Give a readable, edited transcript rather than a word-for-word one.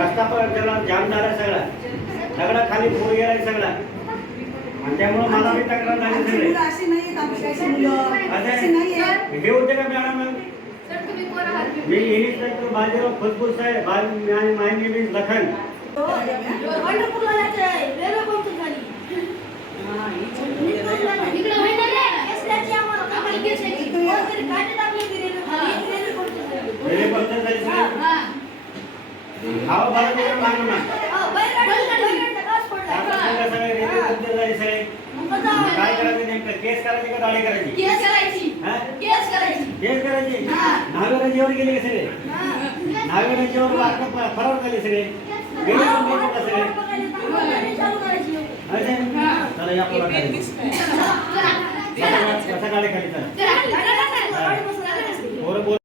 रस्ता पण जाम झाला सगळा खाली पूर गेलाय सगळा आणि त्यामुळे मला मी तक्रार झाली सगळे अशी नाही हे होते का मॅडम मी इन्स्पेक्टर बाजीराव फुसफुस साहेब आणि माय नेम इज लखन काय करायचं नेमकं केस करायची का दाढी करायची केस करायची नागराजीवर गेले का सगळे नागराजीवर फरार झाले सगळे गेले सगळे चला या कसा गाडी खाली चला